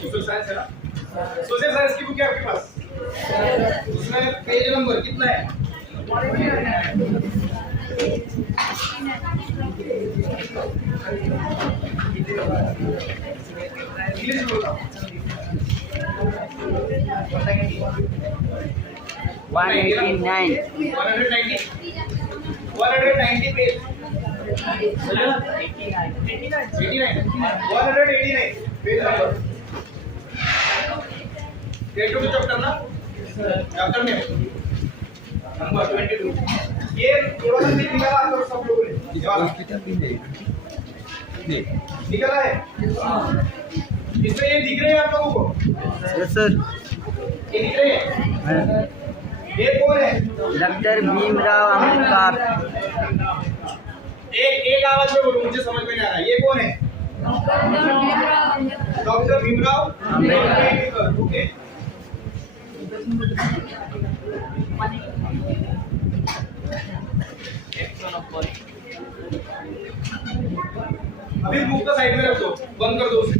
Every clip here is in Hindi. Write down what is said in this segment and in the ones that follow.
सोशल साइंस है ना? सोशल साइंस की बुक है आपके पास? उसमें पेज नंबर कितना है? इंग्लिश बोलता 189 190 page 189 page number date to chapter ना चैप्टर में नंबर 22 ये केवल निकला आप लोग सब लोगों ने निकला है इसमें ये दिख रहे हैं आप लोगों को? Yes sir. ये दिख रहे हैं? ये कौन है? डॉक्टर भीमराव अंबेडकर। एक आवाज में बोलो, मुझे समझ में नहीं आ रहा। ये कौन है? डॉक्टर भीमराव अंबेडकर। ओके अभी बुक को साइड में रख दो, बंद कर दो उसे।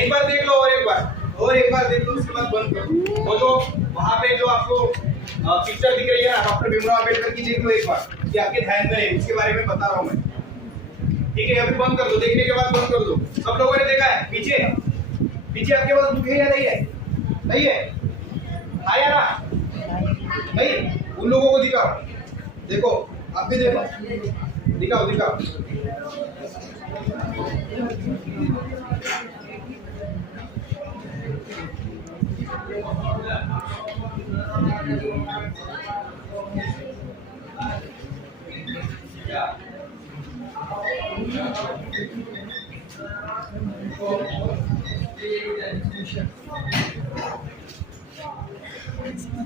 एक बार देख लो और एक बार देख लो, उसके बाद बंद कर दो। वो जो वहां पे जो आपको पिक्चर दिख रही है ना डॉक्टर भीमराव अंबेडकर की, देख लो एक बार कि आपके ध्यान में है, उसके बारे में बता रहा हूँ मैं। ठीक है, अभी बंद कर दो, देखने के बाद बंद कर दो। सब लोगों ने देखा है? पीछे आपके पास बुक है या नहीं है? नहीं है? आया ना? नहीं, उन लोगों को दिखाओ। देखो आप भी देखो, दिखाओ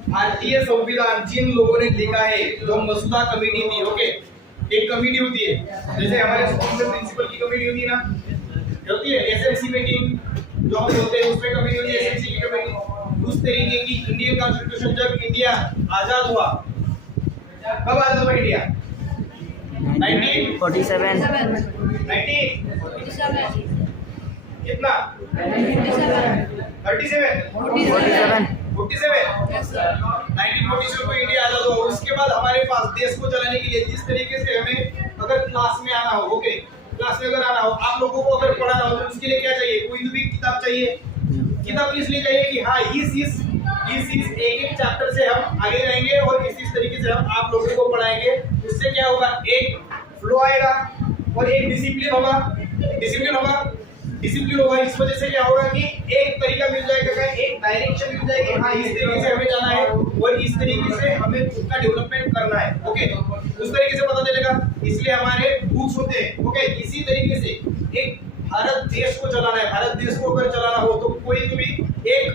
भारतीय संविधान जिन लोगों ने लिखा है, जो मसौदा कमेटी थी, ओके, एक कमेटी होती है, जैसे हमारे स्कूल में प्रिंसिपल की कमेटी होती है ना, होती है एसएमसी मीटिंग जो हम बोलते हैं, उसमें कमेटी होती है एसएमसी की कमेटी। उस तरीके की इंडियन कॉन्स्टिट्यूशन जब इंडिया आजाद हुआ, कब आजाद हुआ इंडिया? 1947 कितना? 1947 को इंडिया आजाद हुआ। उसके बाद हमारे पास देश को चलाने के लिए जिस तरीके से हमें अगर क्लास में आना हो, ओके, क्लास में अगर आना हो, आप लोगों को अगर पढ़ाना हो, तो उसके लिए क्या चाहिए? कोई भी किताब चाहिए। किताब इसलिए चाहिए कि हाँ इस एक चैप्टर से हम आगे जाएंगे और इस तरीके से हम आप लोगों को पढ़ाएंगे। उससे क्या होगा? एक फ्लो आएगा और एक डिसिप्लिन होगा। इस वजह से क्या होगा कि एक तरीका मिल जाएगा, एक डायरेक्शन मिल जाएगी। हाँ इस तरीके से हमें जाना है और इस तरीके से हमें खुद का डेवलपमेंट करना है। ओके, उस तरीके से पता चलेगा। इसलिए हमारे बुक्स होते हैं। ओके, इसी तरीके से एक भारत देश को चलाना है। भारत देश को अगर चलाना हो तो कोई भी एक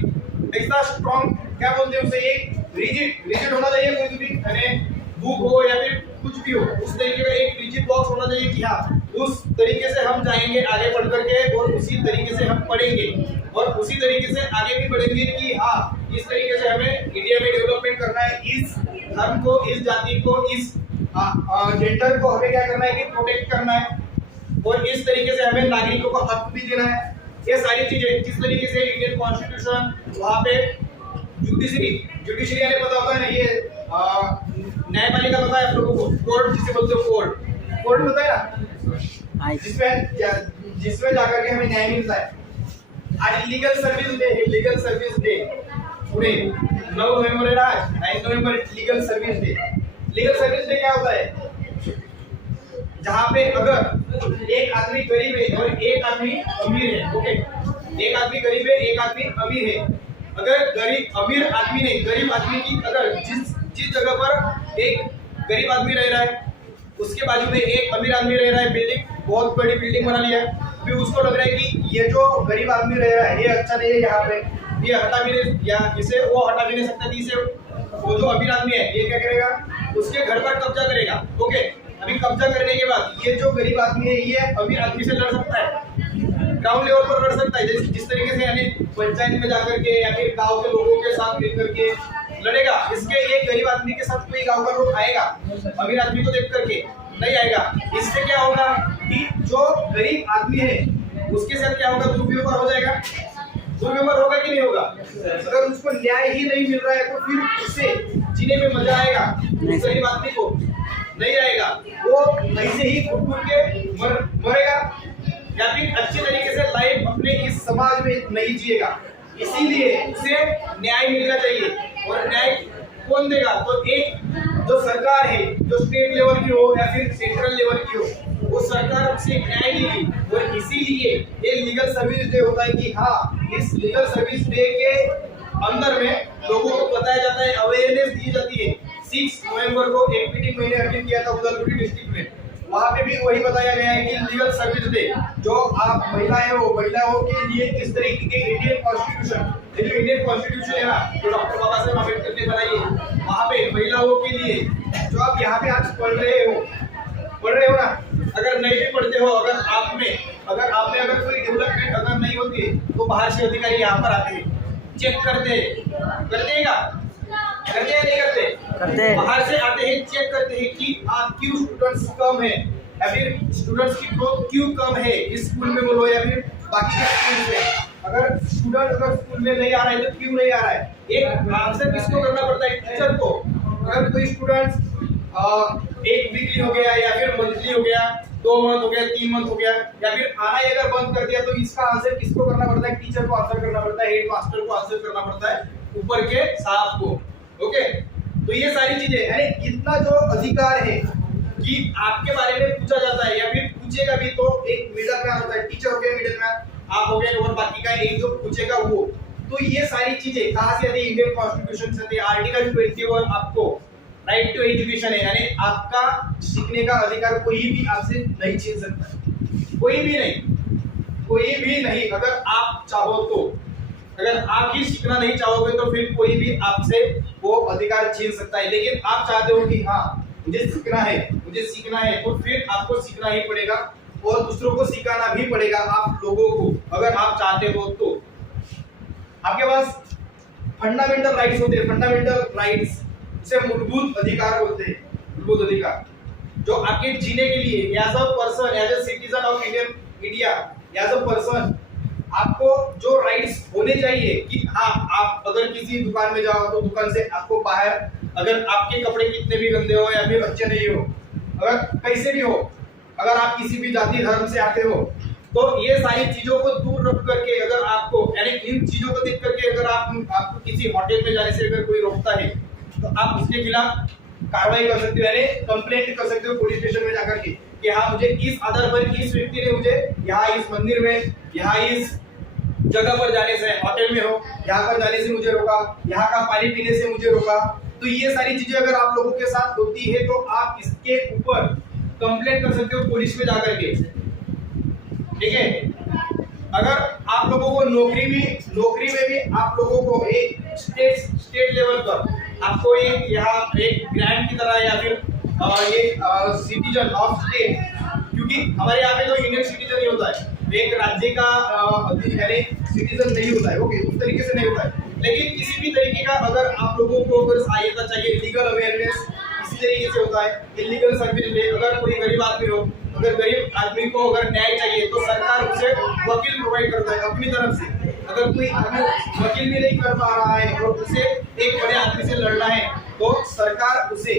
ऐसा स्ट्रॉन्ग, क्या बोलते हैं उसे, एक रिजिड होना चाहिए। कोई भी बुक हो या फिर कुछ भी हो, उस तरीके का एक रिजिड बॉक्स होना चाहिए कि हाँ उस तरीके से हम जाएंगे आगे बढ़ करके और उसी तरीके से हम पढ़ेंगे और उसी तरीके से आगे भी बढ़ेंगे कि हाँ इस तरीके से हमें इंडिया में डेवलपमेंट करना है। इस धर्म को, इस जाति को, इस जेंडर को हमें क्या करना है कि प्रोटेक्ट करना है और इस तरीके से हमें नागरिकों को हक भी देना है। ये सारी चीजें जिस तरीके से इंडियन कॉन्स्टिट्यूशन, वहाँ पे जुडिशरी आने पता होता है ना, ये न्यायपालिका पता है आप लोगों को, कोर्ट जिसे बोलते हो, कोर्ट पता है ना, जिसमें जाकर के हमें न्याय मिलता है। आज लीगल सर्विस डे पूरे 9 नवंबर है, आज 9 नवंबर लीगल सर्विस डे क्या होता है? जहाँ पे अगर एक आदमी गरीब है और एक आदमी अमीर है, ओके, एक आदमी गरीब है, एक आदमी अमीर है। अगर गरीब आदमी की अगर जिस जगह पर एक गरीब आदमी रह रहा है, उसके बाजू में एक अमीर आदमी रह रहा है, बिल्डिंग, बहुत बड़ी बिल्डिंग बना लिया है, फिर उसको लग रहा है कि ये जो गरीब आदमी रह रहा है ये अच्छा नहीं है, यहाँ पे ये हटा भी नहीं, या इसे वो हटा भी नहीं सकता, इसे वो जो अमीर आदमी है ये क्या करेगा? उसके घर पर कब्जा करेगा। ओके, अभी कब्जा करने के बाद ये जो गरीब आदमी है ये अमीर आदमी से लड़ सकता है, ग्राउंड लेवल पर लड़ सकता है। जिस तरीके से यानी पंचायत में जाकर के या फिर गांव के लोगों के साथ मिलकर के लड़ेगा, इसके एक गरीब आदमी के साथ कोई गांव का लोग आएगा अमीर आदमी को देख करके, नहीं आएगा। इससे क्या होगा कि जो गरीब आदमी है उसके साथ क्या होगा, दुर्व्यवहार हो जाएगा। दुर्व्यवहार होगा कि नहीं होगा? अगर उसको न्याय ही नहीं मिल रहा है तो फिर उससे जीने में मजा आएगा? उस गरीब आदमी को नहीं आएगा। वो ऐसे ही घुट के मरेगा या फिर अच्छे तरीके से लाइफ अपने इस समाज में नहीं जिएगा। इसीलिए उसे न्याय मिलना चाहिए। और न्याय कौन देगा? तो एक जो सरकार है, जो स्टेट लेवल की हो या फिर सेंट्रल लेवल की हो, वो सरकार उसे न्याय देगी। और इसीलिए ये लीगल सर्विस डे होता है कि हाँ, इस लीगल सर्विस डे के अंदर में लोगों को बताया जाता है, अवेयरनेस दी जाती है। 6 नवंबर को एक मीटिंग मैंने अटेंड किया था उदलगुरी डिस्ट्रिक्ट में, वहाँ पे भी वही बताया गया है कि लीगल सर्विस डे, जो आप महिलाओं के लिए इस तरीके के इंडियन कॉन्स्टिट्यूशन, जो इंडियन कॉन्स्टिट्यूशन है ना, जो डॉक्टर बाबा साहेब अम्बेडकर ने बनाई है, वहाँ पे महिलाओं के लिए जो आप यहाँ पे आज पढ़ रहे हो ना, अगर नहीं भी पढ़ते हो, अगर आप में कोई डेवलपमेंट अगर नहीं होती है तो बाहर से अधिकारी यहाँ पर आते हैं, चेक करते हैं या नहीं करते? बाहर से आते हैं, चेक करते हैं कि क्यों स्टूडेंट्स कम है या फिर स्टूडेंट्स की ग्रोथ क्यों कम है इस स्कूल में बोलो या फिर बाकी के स्कूल में। अगर स्टूडेंट स्कूल में नहीं आ रहा है तो क्यों नहीं आ रहा है? एक आंसर किसको करना पड़ता है? टीचर को। अगर कोई स्टूडेंट एक वीकली हो गया या फिर मंथली हो गया, 2 मंथ हो गया, 3 मंथ हो गया, या फिर आना ही अगर बंद कर दिया तो इसका आंसर किसको करना पड़ता है? टीचर को आंसर करना पड़ता है, हेड मास्टर को आंसर करना पड़ता है, ऊपर के साहब को। ओके, तो ये सारी चीजें, यानी इतना जो अधिकार है कि आपके बारे में पूछा जाता है या फिर पूछेगा भी, तो एक मिडिल मैन होता है, टीचर हो गया मिडिल मैन, आप हो गए, और बाकी का एक जो पूछेगा वो। तो ये सारी चीजें कहाँ से आती है? इंडियन कॉन्स्टिट्यूशन से आती है। आर्टिकल 21 आपको राइट टू एजुकेशन है, यानी आपका सीखने का अधिकार कोई भी आपसे नहीं छीन सकता, कोई भी नहीं। अगर आप चाहो तो, अगर आप ही सीखना नहीं चाहोगे तो फिर कोई भी आपसे वो अधिकार छीन सकता है। लेकिन आप चाहते हो कि हाँ, मुझे सीखना है, तो फिर आपको सीखना ही पड़ेगा और दूसरों को सिखाना भी पड़ेगा आप लोगों को, अगर आप चाहते हो तो। आपके पास फंडामेंटल राइट्स होते हैं, फंडामेंटल राइट्स से मूलभूत अधिकार होते हैं, मूलभूत अधिकार जो आपके जीने के लिए as a person, as a citizen of India, as a person आपको जो राइट्स होने चाहिए कि हाँ, आप अगर किसी दुकान में जाओ तो दुकान से आपको बाहर, अगर आपके कपड़े कितने भी गंदे हो या फिर अच्छे नहीं हो, अगर कैसे भी हो, अगर आप किसी भी जाति धर्म से आते हो, तो ये सारी चीजों को दूर रख करके, अगर आपको, यानी इन चीजों को देख करके अगर आपको किसी होटल में जाने से अगर कोई रोकता है तो आप उसके खिलाफ कार्रवाई कर सकते हो, यानी कंप्लेंट कर सकते हो पुलिस स्टेशन में जाकर के कि हाँ, मुझे इस आधार पर इस व्यक्ति ने मुझे यहाँ इस मंदिर में, यहाँ इस जगह पर जाने से, होटल में हो, यहाँ पर जाने से मुझे रोका, यहाँ का पानी पीने से मुझे रोका। तो ये सारी चीजें अगर आप लोगों के साथ होती है तो आप इसके ऊपर कंप्लेंट कर सकते हो पुलिस में जाकर के, ठीक है। अगर आप लोगों को नौकरी में भी आप लोगों को एक स्टेट लेवल पर आपको यहाँ एक ग्रांट की तरह या फिर सिटीजन ऑफ स्टेट, क्योंकि हमारे यहाँ पे तो इंडियन सिटीजन ही होता है, एक राज्य का सिटीजन नहीं होता है, ओके, उस तरीके से नहीं होता है। लेकिन किसी भी तरीके का अगर आप लोगों को अगर सहायता चाहिए, लीगल अवेयरनेस इसी तरीके से होता है। इलीगल सर्विस डे, अगर कोई गरीब आदमी हो, अगर गरीब आदमी को अगर न्याय चाहिए तो सरकार उसे वकील प्रोवाइड करता है अपनी तरफ से। अगर कोई आदमी वकील भी नहीं कर पा रहा है और उसे एक बड़े आदमी से लड़ना है तो सरकार उसे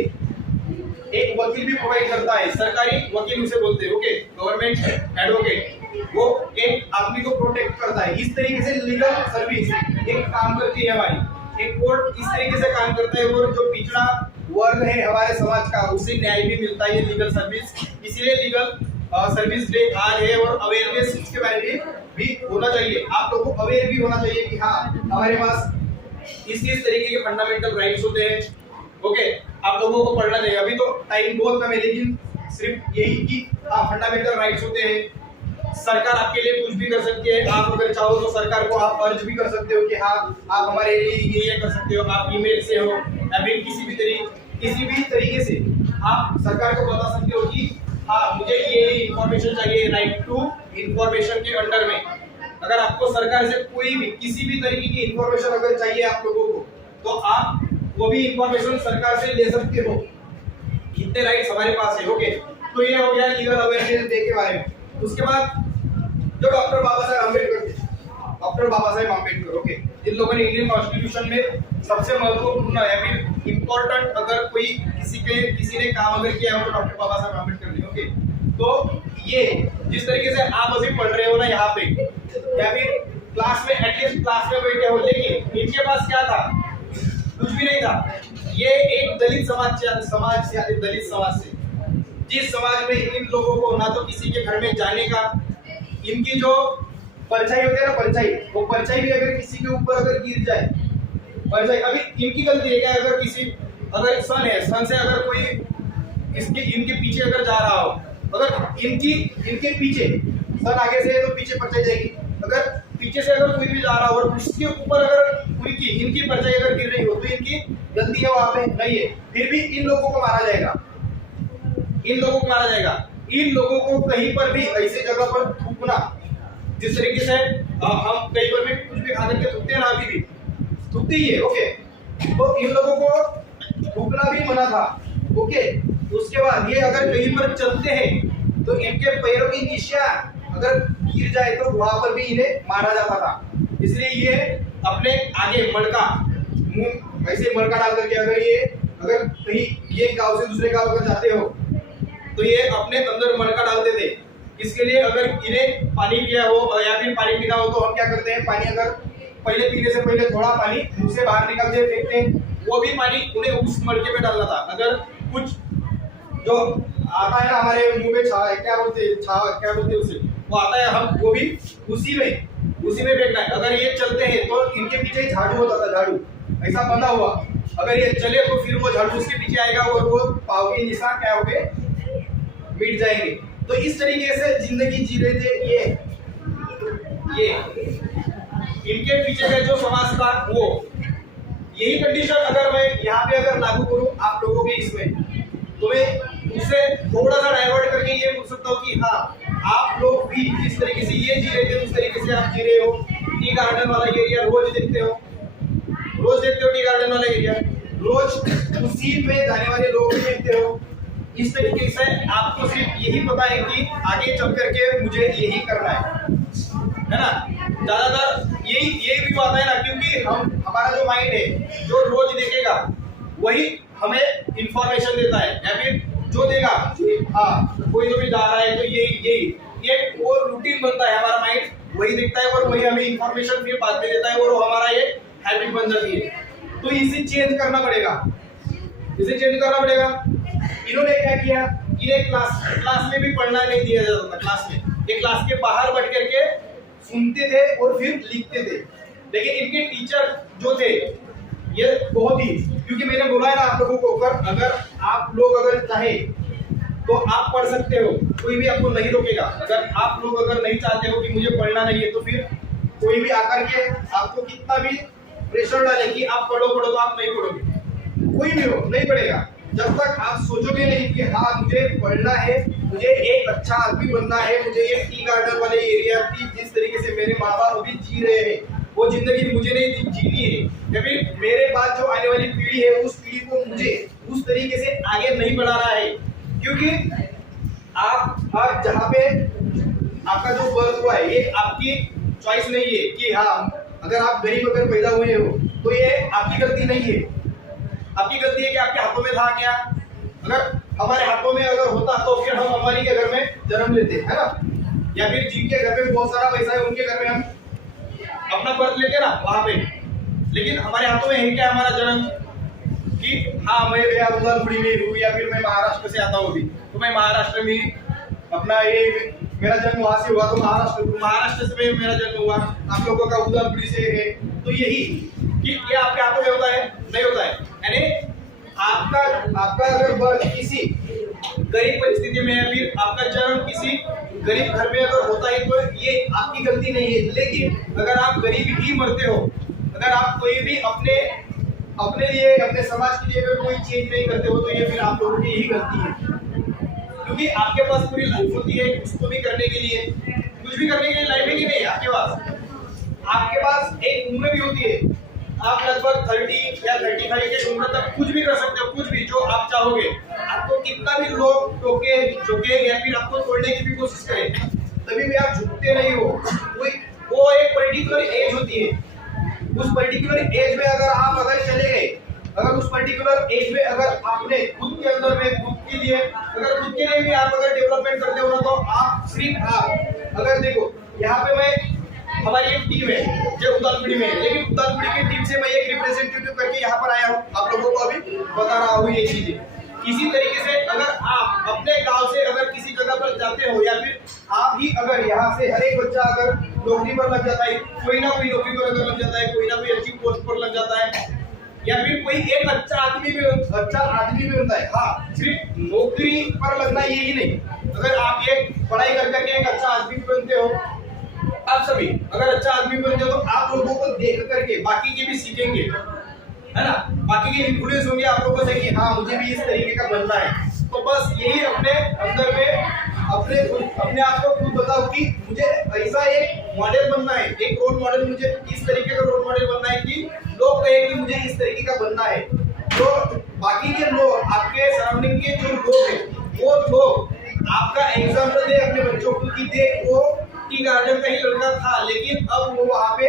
एक वकील भी प्रोवाइड करता है, सरकारी वकील उसे बोलते हैं, ओके, गवर्नमेंट एडवोकेट, वो एक आदमी को प्रोटेक्ट करता है। इस तरीके से लीगल सर्विस एक काम करती है हमारी, एक कोर्ट इस तरीके से काम करता है, और जो पिछड़ा वर्ग है हमारे समाज का उसे न्याय भी मिलता है लीगल सर्विस। इसीलिए लीगल सर्विस डे आज है, और अवेयरनेस इसके बारे में भी होना चाहिए, आप लोगों को अवेयर भी होना चाहिए कि हाँ, हमारे पास इस तरीके के फंडामेंटल राइट्स होते हैं, ओके, आप लोगों को पढ़ना चाहिए। अभी तो टाइम बहुत कम है, लेकिन सिर्फ यही कि फंडामेंटल राइट्स होते हैं। सरकार आपके लिए कुछ भी कर सकती है, आप अगर चाहो तो सरकार को आप अर्ज भी कर सकते हो कि हाँ, आप हमारे लिए ये कर सकते हो, आप ईमेल से हो या फिर किसी भी तरीके से आप सरकार को बता सकते हो कि हाँ, मुझे ये इंफॉर्मेशन चाहिए, राइट टू इंफॉर्मेशन के अंडर में। अगर आपको सरकार से कोई भी किसी भी तरीके की इंफॉर्मेशन अगर चाहिए आप लोगों को, तो आप वो भी इंफॉर्मेशन सरकार से ले सकते हो। इतने राइट्स हमारे पास है, ओके। तो ये हो गया लीगल अवेयरनेस डे के बारे में। उसके बाद जो डॉक्टर बाबा साहेब अम्बेडकर थे, डॉक्टर बाबा साहेब अम्बेडकर, ओके, जिन लोगों ने इंडियन कॉन्स्टिट्यूशन में सबसे महत्वपूर्ण या फिर इम्पोर्टेंट अगर कोई किसी ने काम अगर किया हो तो डॉक्टर बाबा साहेब अम्बेडकर ने, ओके। तो ये जिस तरीके से आप अभी पढ़ रहे हो ना यहाँ पे या फिर क्लास में, एटलीस्ट क्लास में बैठे हो, लेकिन इनके पास क्या था? कुछ भी नहीं था। ये एक दलित समाज से आते, दलित समाज से, जिस समाज में इन लोगों को ना तो किसी के घर में जाने का, इनकी जो परछाई होती है ना, परछाई, वो परछाई भी अगर किसी के ऊपर अगर गिर जाए, परछाई, अभी इनकी गलती है क्या? अगर सन है, सन से अगर कोई इनके पीछे अगर जा रहा हो, अगर इनके पीछे सन आगे से है तो पीछे परछाई जाएगी। अगर पीछे से अगर कोई भी जा रहा हो और उसके ऊपर अगर इनकी परछाई अगर गिर रही हो तो इनकी गलती है वहां पे नहीं है, फिर भी इन लोगों को मारा जाएगा। इन लोगों को मारा जाएगा। इन लोगों को कहीं पर भी ऐसी जगह पर थूकना, जिस तरीके से हम कहीं पर भी कुछ भी खा करके थूकते हैं ना, अभी भी थूकते ही है, ओके। तो इन लोगों को थूकना भी मना था, ओके। उसके बाद ये अगर कहीं पर चलते हैं तो इनके पैरों की निशान अगर गिर जाए तो वहां पर भी इन्हें मारा जाता था। इसलिए ये अपने आगे मड़का, मुंह ऐसे मड़का डाल करके अगर कहीं ये गांव से दूसरे गांव अगर जाते हो तो ये अपने अंदर मड़का डालते थे। इसके लिए अगर इन्हें पानी पिया हो या फिर पानी पीना हो तो हम क्या करते हैं, पानी अगर पहले पीने से पहले थोड़ा पानी मुंह से बाहर निकालते फेंकते हैं, वो भी पानी उन्हें उस मड़के में डालना था। अगर कुछ जो आता है ना हमारे मुंह में क्या बोलते हैं उसे, वो आता है, हम वो भी उसी में फेंकना है। अगर ये चलते हैं तो इनके पीछे झाड़ू होता था, झाड़ू ऐसा बंधा हुआ, अगर ये चले तो फिर वो झाड़ू उसके पीछे आएगा और वो पाव के निशान क्या हो गए, मिट जाएंगे। तो इस तरीके से जिंदगी जी रहे थे ये इनके पीछे का जो समाज था वो। यही कंडीशन अगर मैं यहाँ पे अगर लागू करूँ आप लोगों के इसमें, तो मैं उससे थोड़ा सा डाइवर्ट करके ये बोल सकता हूँ कि हाँ, आप लोग भी जिस तरीके से ये जी रहे थे उस तरीके से आप जी रहे हो। टी गार्डन वाला एरिया रोज देखते हो टी गार्डन वाला एरिया, रोज उसी में जाने वाले लोग भी देखते हो। इस तरीके से आपको सिर्फ यही पता है कि आगे चल करके मुझे यही करना है ना। ज्यादातर यही भी बात है ना, क्योंकि हमारा जो माइंड है जो रोज देखेगा वही हमें इंफॉर्मेशन देता है, या फिर जो देगा हाँ कोई जो भी जा रहा है तो ये वो रूटीन बनता है, हमारा माइंड वही देखता है और वही हमें इंफॉर्मेशन फिर बाद में देता है और हमारा ये हैबिट बन जाती है। तो इसे चेंज करना पड़ेगा, इन्होंने क्या किया, इन्हें क्लास में भी पढ़ना नहीं दिया जाता था। क्लास में ये क्लास के बाहर बैठ करके सुनते थे और फिर लिखते थे। लेकिन इनके टीचर जो थे ये बहुत ही, क्योंकि मैंने बोला है ना आप लोगों को, अगर आप लोग अगर चाहे तो आप पढ़ सकते हो, कोई भी आपको नहीं रोकेगा। अगर आप लोग अगर नहीं चाहते हो कि मुझे पढ़ना नहीं है तो फिर कोई भी आकर के आपको कितना भी प्रेशर डाले कि आप पढ़ो तो आप नहीं पढ़ोगे, कोई भी हो नहीं पढ़ेगा। जब तक आप सोचोगे नहीं कि हाँ मुझे पढ़ना है, मुझे एक अच्छा आदमी बनना है, मुझे ये टी गार्डन वाले एरिया की जिस तरीके से मेरे माँ बाप अभी जी रहे हैं वो जिंदगी मुझे नहीं जीनी है, या फिर मेरे बाद जो आने वाली पीढ़ी है उस पीढ़ी को मुझे उस तरीके से आगे नहीं बढ़ाना है। क्योंकि आप जहाँ पे आपका जो बर्थ हुआ है ये आपकी चॉइस नहीं है कि हाँ अगर आप गरीब अगर पैदा हुए हो तो ये आपकी गलती नहीं है। आपकी गलती है कि आपके हाथों में था क्या। अगर हमारे हाथों में अगर होता तो फिर हम अंबानी के घर में जन्म लेते, है ना, या फिर जिनके घर में बहुत सारा पैसा है उनके घर में हम अपना बर्थ लेते ना वहां पे। लेकिन हमारे हाथों में है क्या हमारा जन्म, कि हाँ मैं उदालपुरी में हूँ या फिर मैं महाराष्ट्र से आता हूँ अभी तो मैं महाराष्ट्र में अपना ये मेरा जन्म वहां से हुआ तो महाराष्ट्र से मेरा जन्म हुआ, आप लोगों का उदालपुरी से है। तो यही कि ये आपके हाथों में होता है नहीं होता है, यानी आपका अगर बर्थ किसी गरीब परिस्थिति में है, फिर आपका जन्म किसी गरीब घर में अगर होता है तो ये आपकी गलती नहीं है। लेकिन अगर आप गरीब ही मरते हो, अगर आप कोई भी अपने लिए अपने समाज के लिए अगर कोई चेंज नहीं करते हो तो ये फिर आप लोगों की ही गलती है। क्योंकि आपके पास पूरी लाइफ होती है उसको भी करने के लिए, कुछ भी करने के लिए लाइफ है कि नहीं आपके पास एक उम्र भी होती है। आप लगभग 30 या 35 के उम्र तक कुछ भी कर सकते हो, कुछ भी जो आप चाहोगे। आपको कितना भी लोग टोके झुके या फिर आपको तोड़ने की भी कोशिश करें, तभी भी आप झुकते नहीं हो। वो एक पर्टिकुलर एज होती है, उस पर्टिकुलर एज में अगर चले गए, अगर उस पर्टिकुलर एज में अगर आपने खुद के अंदर में खुद के लिए भी आप अगर डेवलपमेंट करते हो ना, तो आप सिर्फ आप अगर देखो यहाँ पे हमारी एक टीम है जो उदालपुरी में है, लेकिन उदालपुरी की टीम से मैं एक रिप्रेजेंटेटिव करके यहाँ पर आया हूँ, आप लोगों को अभी बता रहा हूँ ये चीजें। इसी तरीके से अगर आप अपने गांव से अगर किसी जगह पर जाते हो, या फिर आप ही अगर यहाँ से हर एक बच्चा अगर नौकरी पर लग जाता है, कोई ना कोई नौकरी पर अगर लग जाता है, कोई ना कोई अच्छी पोस्ट पर लग जाता है, या फिर कोई एक अच्छा आदमी भी होता है। हाँ, सिर्फ नौकरी पर लगना यही नहीं, अगर आप एक पढ़ाई करके एक अच्छा आदमी भी बनते हो, आप सभी अगर अच्छा आदमी बनते हो, तो आप लोगों को देख करके बाकी के भी सीखेंगे, है ना। बाकी के इन्फ्लुएंस होंगे आप लोगों से कि हाँ मुझे भी इस तरीके का बनना है। तो बस यही अपने अंदर में अपने आप को खुद बताओ कि मुझे ऐसा एक मॉडल बनना है, एक रोल मॉडल, मुझे इस तरीके का रोल मॉडल बनना है कि लोग कहे कि मुझे इस तरीके का बनना है। तो बाकी के लोग, आपके सराउंडिंग के जो लोग हैं, वो लोग आपका एग्जाम्पल दे अपने बच्चों को कि देख वो टी गार्डन का ही लड़का था, लेकिन अब वो वहाँ पे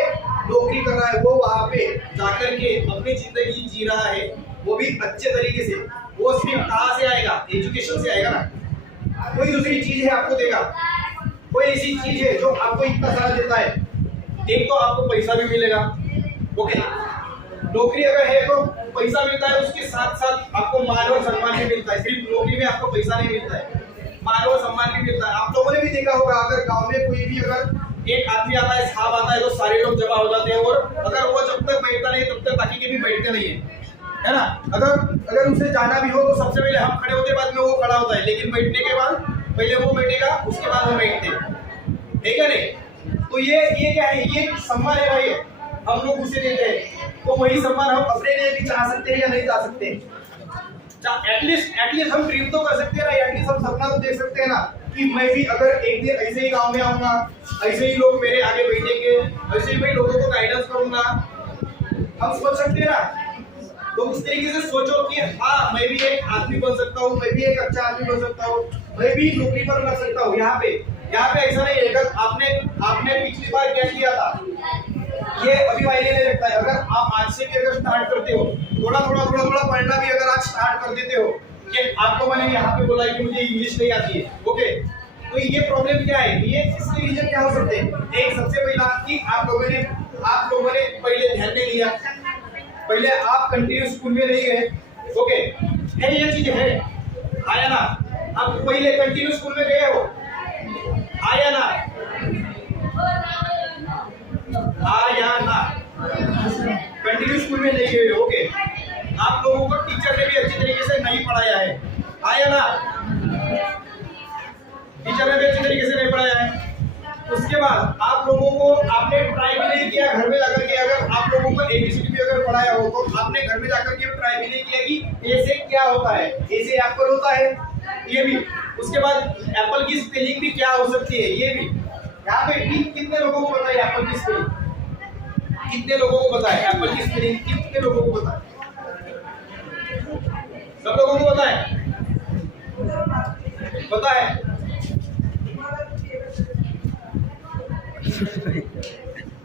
नौकरी कर रहा है, वो वहाँ पे जाकर के अपनी जिंदगी जी रहा है, वो भी अच्छे तरीके से। वो सिर्फ कहाँ से आएगा? एजुकेशन से आएगा ना। कोई दूसरी चीज है आपको देगा, कोई ऐसी चीज है जो आपको इतना सारा देता है। एक तो आपको पैसा भी मिलेगा, ओके, नौकरी अगर है तो पैसा मिलता है, उसके साथ साथ आपको मान और सम्मान भी मिलता है। सिर्फ नौकरी में आपको पैसा नहीं मिलता है, मान और सम्मान भी मिलता है। आप लोगों ने भी देखा होगा, अगर गांव में कोई भी अगर एक आदमी आता है, साहब आता है, तो सारे लोग जमा हो जाते हैं, और अगर वो जब तक बैठता नहीं तब तक बाकी के भी बैठते नहीं है ना। अगर उसे जाना भी हो तो सबसे पहले हम खड़े होते, बाद में वो खड़ा होता है, लेकिन बैठने के बाद पहले वो बैठेगा, उसके बाद हम बैठते हैं, ठीक है नहीं। तो ये क्या है? ये सम्मान है भाई, हम लोग उसे देते हैं। तो वही सम्मान हम अपने लिए भी चाह सकते हैं या नहीं चाह सकते? एटलीस्ट हम ड्रीम तो कर सकते हैं ना, एटलीस्ट हम सपना तो देख सकते हैं ना कि मैं भी अगर एक दिन ऐसे ही गांव में आऊंगा, ऐसे ही लोग मेरे आगे बैठेंगे, ऐसे ही मैं लोगों को गाइडेंस करूंगा। हम सोच सकते हैं ना। तो उस तरीके से सोचो कि हाँ मैं भी एक आदमी बन सकता हूँ, मैं भी एक अच्छा आदमी बन सकता हूँ, मैं भी नौकरी पर लग सकता हूँ। यहाँ पे ऐसा नहीं है। अगर आपने पिछली बार क्या किया था, ये अभी वायले नहीं रखता है। अगर आप आज से भी अगर स्टार्ट करते हो, थोड़ा पढ़ना भी अगर आज स्टार्ट कर देते हो, कि आपको मैंने यहाँ पे बोला कि मुझे इंग्लिश नहीं आती है, ओके, तो ये प्रॉब्लम क्या है? ये इसके रीजन क्या हो सकते हैं? एक सबसे पहला कि आप लोगों ने पहले ध्यान नहीं दिया, पहले आप कंटिन्यू स्कूल में नहीं गए, ओके, है ये चीज है, आया ना। आप पहले कंटिन्यू स्कूल में गए हो, आया ना, कंटिन्यू स्कूल में नहीं गए, ओके। आप लोगों को टीचर ने भी अच्छी तरीके से नहीं पढ़ाया है, आया ना, टीचर ने भी अच्छी तरीके से नहीं पढ़ाया है। उसके बाद आप लोगों को आपने ट्राई भी नहीं किया घर में जाकर के। अगर आप लोगों को एबीसीडी भी अगर पढ़ाया हो तो आपने घर में जाकर के ट्राई भी नहीं किया कि ऐसे क्या होता है, ऐसे एप्पल होता है, ये भी। उसके बाद एप्पल की स्पेलिंग भी क्या हो सकती है, ये भी। यहाँ पे कितने लोगों को पता है एप्पल की स्पेलिंग? कितने लोगों को पता है एप्पल की स्पेलिंग? कितने लोगों को पता है? सब लोगों को पता है? पता है?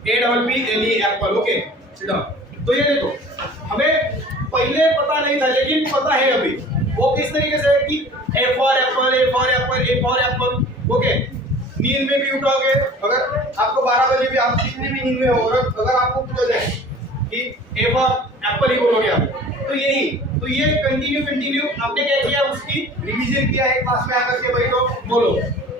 APPLE Apple, okay. तो ये देखो, हमें पहले पता नहीं था लेकिन पता है अभी। वो किस तरीके से है कि A for apple, ओके। नींद में भी उठाओगे, अगर आपको 12 बजे भी आप कितनी भी नींद में हो, अगर आपको पूछा जाए कि A for apple ही बोलोगे आप, तो यही। तो ये कंटिन्यू आपने क्या किया, उसकी रिवीजन किया है। क्लास में आकर के बैठो, बोलो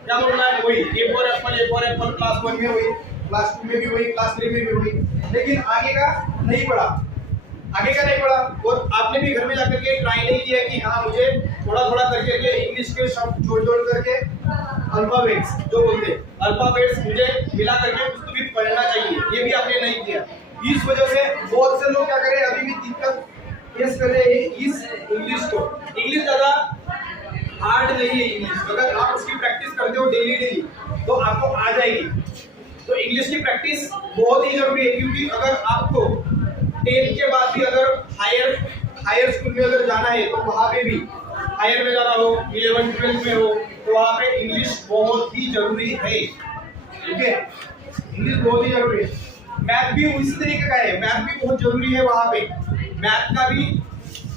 क्या बोलना है, वही A for apple, क्लास 1 में वही, क्लास 2 में भी वही, क्लास 3 में भी वही, लेकिन आगे का नहीं पढ़ा। और आपने भी घर में जाकर के ट्राई नहीं किया कि हाँ मुझे थोड़ा करके इंग्लिश के शब्द जोड़ करके अल्फाबेट्स जो बोलते हैं, अल्फाबेट्स मुझे मिला करके कुछ तो भी पढ़ना चाहिए, ये भी आपने नहीं किया। इस वजह से बहुत से लोग क्या करें, अभी भी दिक्कत फेस कर रहे हैं इस इंग्लिश को। इंग्लिश ज्यादा हार्ड नहीं है इंग्लिश, अगर आप उसकी प्रैक्टिस करते हो डेली तो आपको आ जाएगी। तो इंग्लिश की प्रैक्टिस बहुत ही जरूरी है, क्योंकि अगर आपको 10th के बाद भी अगर हायर स्कूल में अगर जाना है तो वहाँ पे भी हायर में जाना हो, 11th 12th में हो, तो वहाँ पे इंग्लिश बहुत ही जरूरी है। ठीक है, इंग्लिश बहुत ही जरूरी है। मैथ भी उसी तरीके का है, मैथ भी बहुत जरूरी है वहाँ पे। मैथ का भी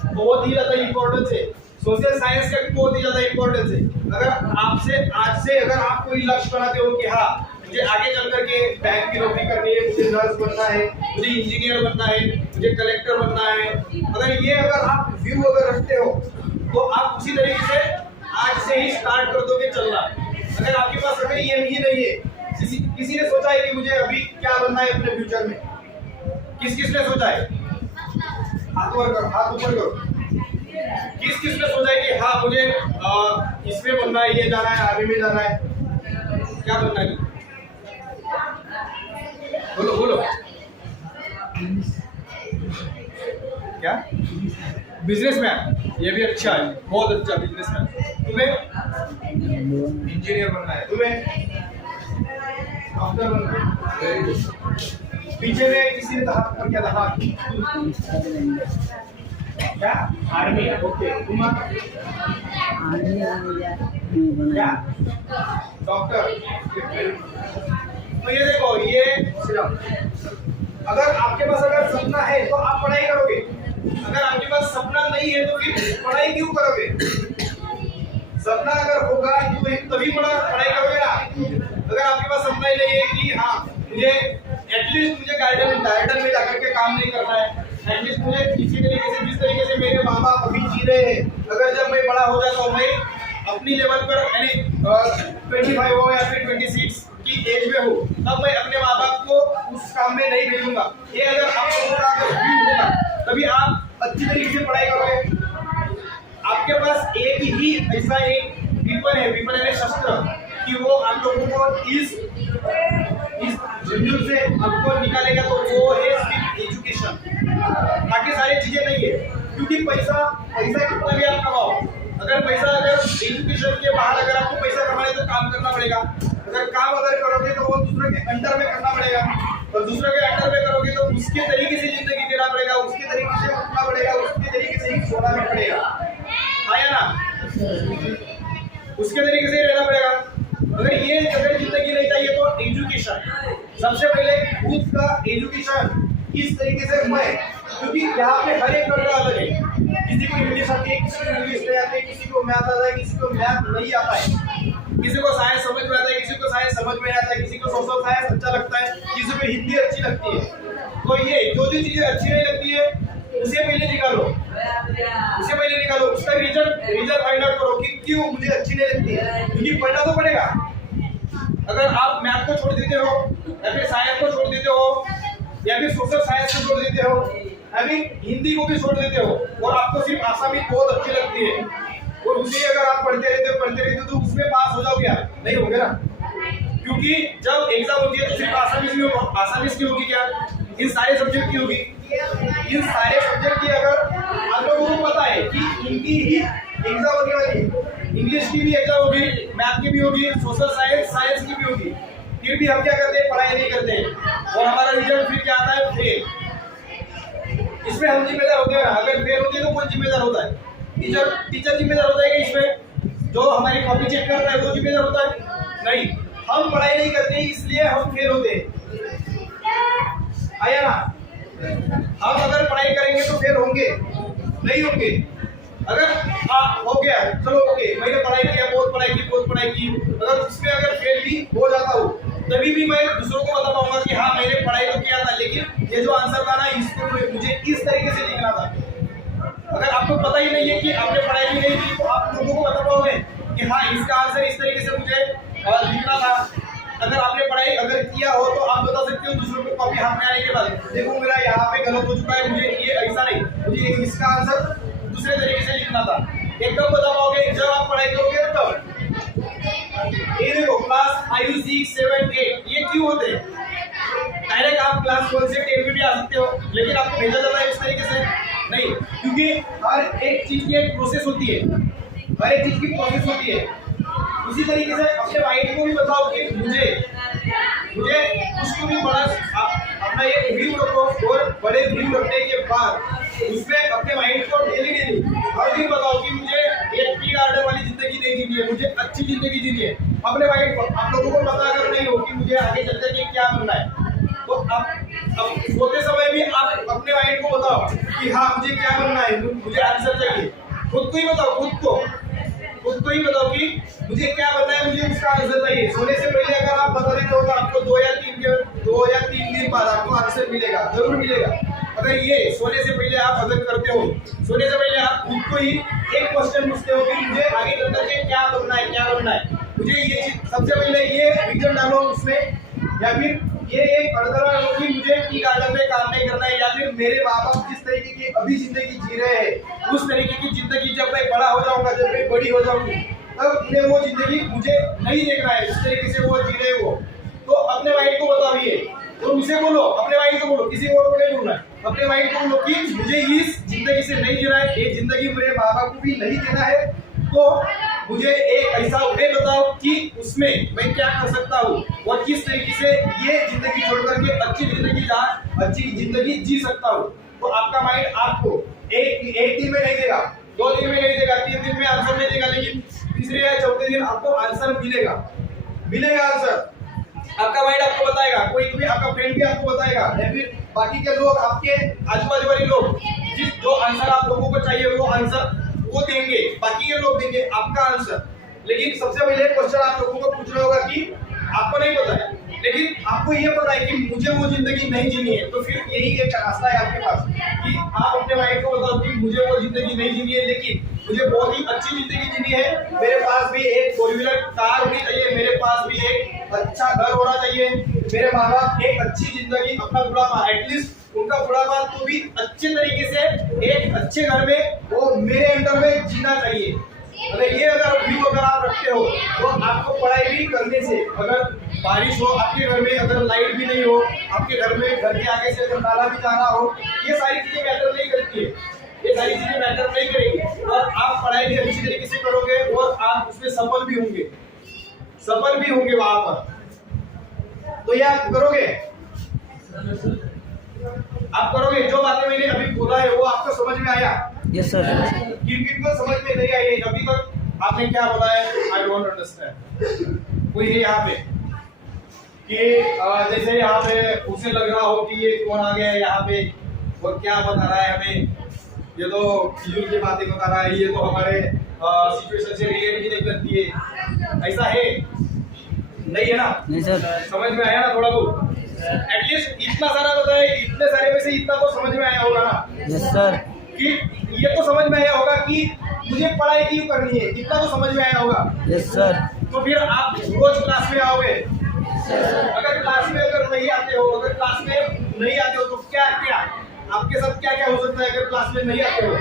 बहुत ही ज्यादा इम्पोर्टेंस है, सोशल साइंस का भी बहुत ही ज्यादा इम्पोर्टेंस है। अगर आपसे आज से अगर आप कोई लक्ष्य बनाते हो कि हाँ मुझे आगे चल करके बैंक की नौकरी करनी है, मुझे नर्स बनना है, मुझे इंजीनियर बनना है, मुझे कलेक्टर बनना है, अगर आप व्यू अगर रखते हो तो आप उसी तरीके से आज से ही स्टार्ट कर दोगे चलना। अगर आपके पास अगर ये ही नहीं है, किसी ने सोचा है कि मुझे अभी क्या बनना है अपने फ्यूचर में? किसने सोचा है? हाथ ऊपर करो। किसने सोचा है कि हाँ मुझे इसमें बनना है, ये जाना है, आर्मी में जाना है, क्या बनना है? बोलो क्या? बिजनेसमैन, ये भी अच्छा है, बहुत अच्छा बिजनेसमैन। तुम्हें इंजीनियर बनना है, तुम्हें डॉक्टर बनना है, वेरी गुड। पीछे में किसी ने हाथ कर क्या था? क्या? Army, okay. क्या? डॉक्टर। तो ये देखो, ये अगर आपके पास अगर सपना है तो आप पढ़ाई करोगे, अगर आपके पास सपना नहीं है तो फिर पढ़ाई क्यों करोगे? सपना अगर होगा तो तभी पढ़ाई करोगे ना। अगर आपके पास सपना ही नहीं है कि हाँ मुझे एटलीस्ट मुझे गार्डन में जाकर के काम नहीं करना है, एटलीस्ट मुझे किसी तरीके से जिस तरीके से मेरे माँ बाप अभी जी रहे हैं, अगर जब मैं बड़ा हो जाता हूँ मैं अपनी लेवल पर यानी 25 हो या फिर 26 की एज में हो, तब मैं अपने माँ बाप को उस काम में नहीं भेजूंगा। ये अगर आपको व्यू होगा तभी आप अच्छी तरीके से पढ़ाई करोगे। आपके पास एक ही ऐसा एक विपन है शस्त्र कि वो आप लोगों को इस जंजीर से आपको निकालेगा, तो वो है सिर्फ एजुकेशन, बाकी सारी चीजें नहीं है। क्योंकि पैसा कितना भी आप कमाओ, अगर एजुकेशन के बाहर अगर आपको पैसा कमाना है तो काम करना पड़ेगा। अगर काम करोगे तो वो दूसरे के अंडर में करना पड़ेगा, और दूसरे के अंडर में करोगे तो उसके तरीके से जिंदगी जीना पड़ेगा, उसके तरीके से उठना पड़ेगा, उसके तरीके से ही सोना भी पड़ेगा, आया ना? उसके तरीके से रहना पड़ेगा। अगर जिंदगी नहीं चाहिए तो एजुकेशन सबसे पहले, खुद का एजुकेशन इस तरीके से मैं, क्योंकि यहाँ पे हर एक लड़का अलग है, किसी को इंग्लिश आती है, किसी को इंग्लिश नहीं आती है, किसी को मैथ आता है, किसी को मैथ नहीं आता है, किसी को साइंस समझ में आता है, किसी को साइंस समझ में आता है, किसी को सोशल साइंस अच्छा लगता है, किसी को हिंदी अच्छी लगती है। तो ये जो चीजें अच्छी नहीं लगती है उसे पहले निकालो, उसका रीजन फाइंड आउट करो कि क्यों मुझे अच्छी नहीं लगती है, क्योंकि पढ़ना तो पड़ेगा। अगर आप मैथ को छोड़ देते हो या फिर साइंस को छोड़ देते हो या फिर सोशल साइंस को छोड़ देते हो या फिर हिंदी को भी छोड़ देते हो और आपको सिर्फ आसामी बहुत अच्छी लगती है और उसे अगर आप पढ़ते रहते हो तो उसमें पास हो जाओगे? नहीं होगे ना, क्योंकि जब एग्जाम होती है तो सिर्फ आसामीज की होगी क्या? इन सारे सब्जेक्ट की होगी। इन सारे सब्जेक्ट की अगर आप लोगों को पता है कि इनकी ही एग्जाम होने वाली है, इंग्लिश की भी एग्जाम होगी, मैथ की भी होगी, सोशल साइंस की भी होगी, फिर भी हम क्या करते हैं? पढ़ाई नहीं करते और हमारा रिजल्ट फिर क्या आता है? फेल। इसमें हम जिम्मेदार होते हैं। अगर फेल होते हैं तो कौन जिम्मेदार होता है? टीचर जिम्मेदार होता है कि इसमें जो हमारी कॉपी चेक करता है वो जिम्मेदार होता है? नहीं, हम पढ़ाई नहीं करते इसलिए हम फेल होते हैं, आया ना? हम अगर पढ़ाई करेंगे तो फेल होंगे? नहीं होंगे। अगर हो गया चलो ओके, मैंने बहुत पढ़ाई की, अगर उसमें अगर फेल भी हो जाता हूँ तभी भी मैं दूसरों को बता पाऊंगा कि हाँ मैंने पढ़ाई तो किया था, लेकिन ये जो आंसर था ना इसको मुझे इस तरीके से लिखना था। अगर आपको पता ही नहीं है कि आपने पढ़ाई भी नहीं की तो आप लोगों को बता पाओगे कि हाँ इसका आंसर इस तरीके से मुझे लिखना था। अगर आपने पढ़ाई अगर किया हो तो आप बता सकते हो दूसरों को कॉपी हाथ में आने के बाद, देखो मेरा यहाँ पे गलत हो चुका है, मुझे ये ऐसा नहीं, मुझे इसका आंसर दूसरे तरीके से लिखना था। एकदम बता पाओगे जब आप पढ़ाई करोगे तब। ये देखो क्लास 5, 6, 7, 8 ये क्यों होते हैं? डायरेक्ट आप क्लास 1 से 10 में भी आ सकते हो, लेकिन आपको भेजा जाता है इस तरीके से नहीं, क्योंकि हर एक चीज की एक प्रोसेस होती है, उसी तरीके से अपने माइंड को भी बताओ कि मुझे उसको भी बड़ा अपना एक व्यू रखो और बड़े व्यू रखने जिंदगी जीनी है अपने माइंड को। आप लोगों को पता अगर नहीं हो कि मुझे आगे चल करके क्या बनना है, तो अब सोते समय भी आप अपने माइंड को बताओ कि हाँ मुझे क्या बनना है, मुझे आंसर चाहिए। खुद को ही बताओ, खुद को ही बताओ कि मुझे क्या बनना है, मुझे उसका आंसर चाहिए। सोने से पहले अगर आप बता देते हो तो आपको 2 या 3 दिन बाद आपको आंसर मिलेगा, जरूर मिलेगा। अगर ये सोने से पहले आप अगर करते हो, सोने से पहले आप खुद को ही एक क्वेश्चन पूछते हो कि मुझे आगे चल करके क्या बनना है, मुझे ये चीज सबसे पहले ये विजन डालो उसमें, या फिर ये एक अड़दरा डालो कि मुझे टी गार्डन में काम नहीं करना है, या फिर मेरे माँ बाप जिस तरीके की अभी जिंदगी जी रहे हैं उस तरीके की जिंदगी जब मैं बड़ा हो जाऊंगा, जब मैं बड़ी हो जाऊंगी, तब उन्हें वो जिंदगी मुझे नहीं देखना है जिस तरीके से वो जी रहे हो। तो अपने माइंड को बताइए, तो उसे बोलो, अपने माइंड को बोलो, किसी और को नहीं बोलना है। अपने माइंड को बोलो कि मुझे इस जिंदगी से नहीं जीना है, ये जिंदगी मेरे माँ बाप को भी नहीं देना है, तो मुझे एक ऐसा वे बताओ कि उसमें मैं क्या कर सकता हूँ और किस तरीके से ये जिंदगी छोड़ करके अच्छी जिंदगी जी सकता हूँ। तो आपका माइंड आपको एक दिन में नहीं देगा, 2 दिन में नहीं देगा, 3 दिन में आंसर नहीं देगा, लेकिन तीसरे या चौथे दिन आपको आंसर मिलेगा आंसर। आपका माइंड आपको बताएगा, कोई भी आपका फ्रेंड भी आपको बताएगा, या फिर बाकी के लोग, आपके आजू बाजू वाले लोग, जो आंसर आप लोगों को चाहिए वो आंसर वो देंगे, बाकी के लोग देंगे आपका आंसर। लेकिन सबसे पहले क्वेश्चन आप लोगों को पूछना होगा कि आपको नहीं पता है, लेकिन आपको ये पता है कि मुझे वो जिंदगी नहीं जीनी है, तो फिर यही एक रास्ता है आपके पास कि आप अपने माइंड को बताओ कि मुझे वो जिंदगी नहीं जीनी है, लेकिन मुझे बहुत ही अच्छी जिंदगी जीनी है। मेरे पास भी एक 4 व्हीलर कार होनी चाहिए, मेरे पास भी एक अच्छा घर होना चाहिए, मेरे माँ बाप एक अच्छी जिंदगी, अपना बुढ़ापा एटलीस्ट उनका बुढ़ापा तो भी अच्छे तरीके से एक अच्छे घर में वो मेरे अंडर में जीना चाहिए। अगर ये व्यू अगर आप रखते हो तो आपको पढ़ाई भी करने से, अगर बारिश हो आपके घर में, अगर लाइट भी नहीं हो आपके घर में, घर के आगे से अगर नाला भी जाना हो, ये सारी चीजें मैटर नहीं करती है, ये सारी चीजें मैटर नहीं करेगी। और आप पढ़ाई भी अच्छी तरीके से करोगे और आप उसमें सफल भी होंगे वहां पर। तो ये आप करोगे, जो बातें मैंने अभी बोला है वो आपको समझ में आया? Yes sir. किन को समझ में नहीं आई अभी तक आपने क्या बोला है? I don't understand. कोई है यहाँ पे कि जैसे यहाँ पे उसे लग रहा हो कि ये कौन आ गया है यहाँ पे और क्या बता रहा है हमें, ये तो फिजूल की बातें बता रहा है, ये तो हमारे सिचुएशन से रिलेट भी नहीं करती है, ऐसा है? नहीं है ना? नहीं सर। समझ में आया ना थोड़ा बहुत? एटलीस्ट इतना सारा बताया, इतने सारे में से इतना तो समझ में आया होगा ना? Yes sir. कि ये तो समझ में आया होगा कि मुझे पढ़ाई क्यों करनी है, इतना तो समझ में आया होगा। Yes sir. तो फिर आप रोज क्लास में आओगे, अगर क्लास में नहीं आते हो तो क्या आपके साथ क्या हो सकता है? अगर क्लास में नहीं आते हो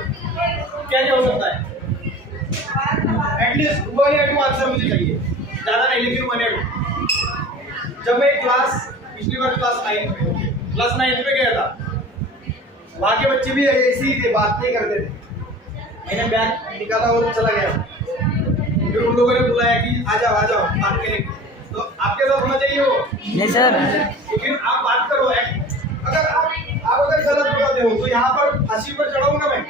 क्या हो सकता है? एटलीस्ट 1 या 2 आंसर मुझे चाहिए, ज्यादा नहीं लेकिन 1 या 2। जब मैं पिछली बार क्लास 9th में गया था, वहाँ के बच्चे भी ऐसे ही थे, बात नहीं करते थे। मैंने बैग निकाला और चला गया, फिर उन लोगों ने बुलाया कि आ जाओ बात करेंगे। तो आपके साथ होना चाहिए वो? नहीं सर। तो फिर आप बात करो। अगर आप गलत बताते हो तो यहाँ पर फांसी पर चढ़ाऊंगा मैं।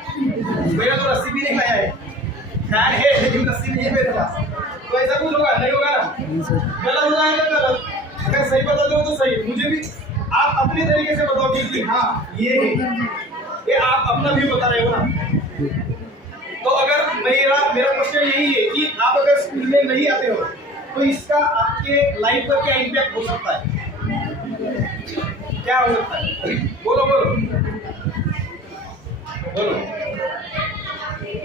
मेरा तो रस्सी भी नहीं लाया है, खैर है लेकिन रस्सी नहीं है मेरे पास, तो ऐसा कुछ होगा नहीं होगा ना? गलत होगा है तो गलत, अगर सही बताते हो तो सही। मुझे भी आप अपने तरीके से बताओ कि हाँ ये है, ये आप अपना व्यू बता रहे हो ना। तो अगर मेरा क्वेश्चन यही है कि आप अगर स्कूल में नहीं आते हो तो इसका आपके लाइफ पर क्या इम्पैक्ट हो सकता है? क्या हो सकता है? बोलो।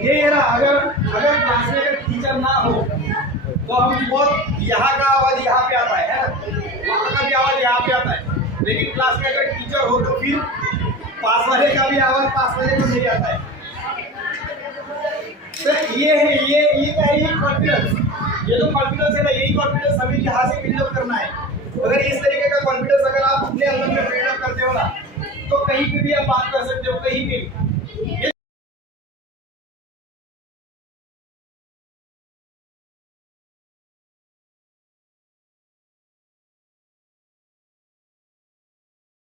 ये ना, अगर क्लास में अगर टीचर ना हो तो हम बहुत यहाँ का आवाज यहाँ पे आता है ना, वहाँ का भी आवाज यहाँ पे आता है, लेकिन क्लास में अगर टीचर हो तो फिर पास वाले का भी आवाज पास वाले को नहीं आता है। तो ये है, ये क्या है? ये कॉन्फिडेंस, ये तो कॉन्फिडेंस है ना, यही कॉन्फिडेंस हमें यहाँ से बिल्डअप करना है। अगर इस तरीके का कॉन्फिडेंस अगर आप अपने अंदर में बिल्डअप करते हो ना, तो कहीं पे भी आप बात कर सकते हो, कहीं पे भी।